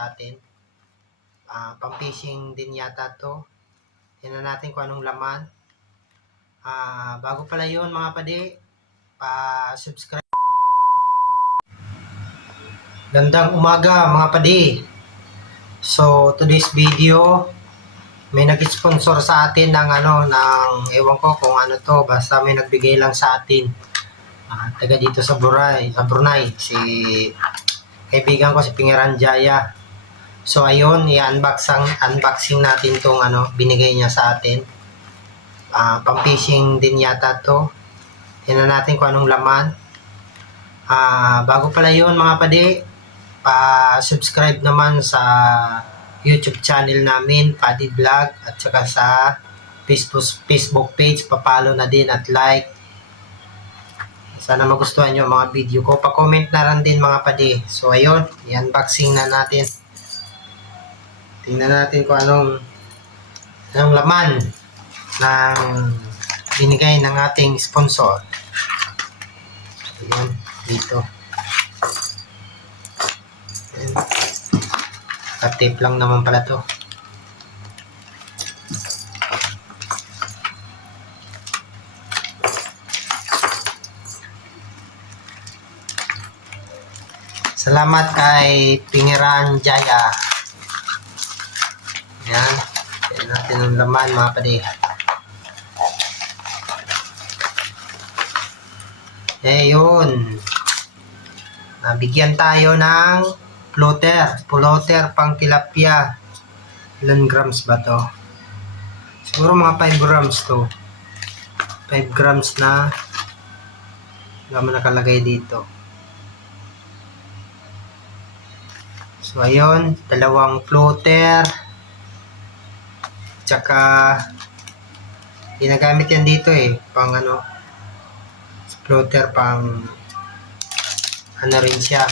natin. Ah, pang-fishing din yata to. Tingnan natin kung anong laman. Ah, bago pala yun mga padi, pa-subscribe. Gandang umaga mga padi. So, today's video, may nag-sponsor sa atin ng ano, ng ewan ko kung ano to, basta may nagbigay lang sa atin. Ah, taga dito sa Brunei, sa Brunei, si kaibigan ko si Pingiran Jaya. So ayun, i-unboxing unboxing natin tong ano, binigay niya sa atin. Ah, pang-fishing din yata to. Tingnan natin kung anong laman. Ah, bago pala 'yun mga padi, pa-subscribe naman sa YouTube channel namin, Paddy Vlog, at saka sa Facebook, Facebook page, papalo na din at like. Sana magustuhan nyo ang mga video ko. Pa-comment na rin din mga padi. So ayun, i-unboxing na natin. Tingnan natin kung anong anong laman ng binigay ng ating sponsor. Ayan, dito. Ayan. Tape lang naman pala to. Salamat kay Pingiran Jaya. Yan. Tignan natin ang laman mga padi. Eh yun. Nabigyan tayo ng floater. Floater pang tilapia. Ilan grams ba to? Siguro mga 5 grams to. 5 grams na naman nakalagay dito. So, ayun, dalawang floater. Tsaka, ginagamit yan dito eh, pang ano, floater pang, ano rin siya.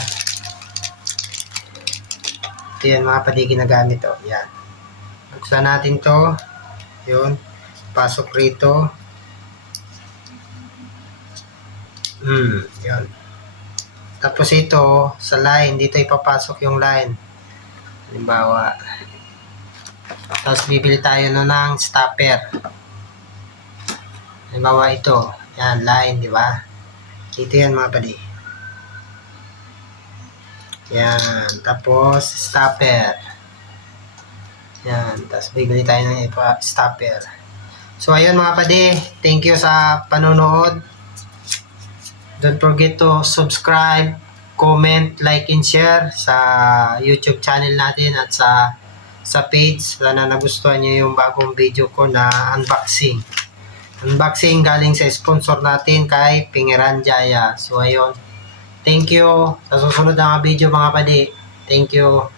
Ito yan mga pati ginagamit to. Yan. Buksan natin to. Yun. Pasok rito. Hmm, yan. Tapos ito, sa line, dito ipapasok yung line. Halimbawa, tapos bibili tayo no ng stopper. Halimbawa ito, yan, line, di ba? Ito yan mga padi. Yan, tapos stopper. Yan, tapos bibili tayo ng stopper. So ayun mga padi, thank you sa panonood. Don't forget to subscribe, comment, like, and share sa YouTube channel natin at sa sa page. Sana nagustuhan niyo yung bagong video ko na unboxing. Unboxing galing sa sponsor natin kay Pingiran Jaya. So, ayun. Thank you. Sa susunod na video mga padi. Thank you.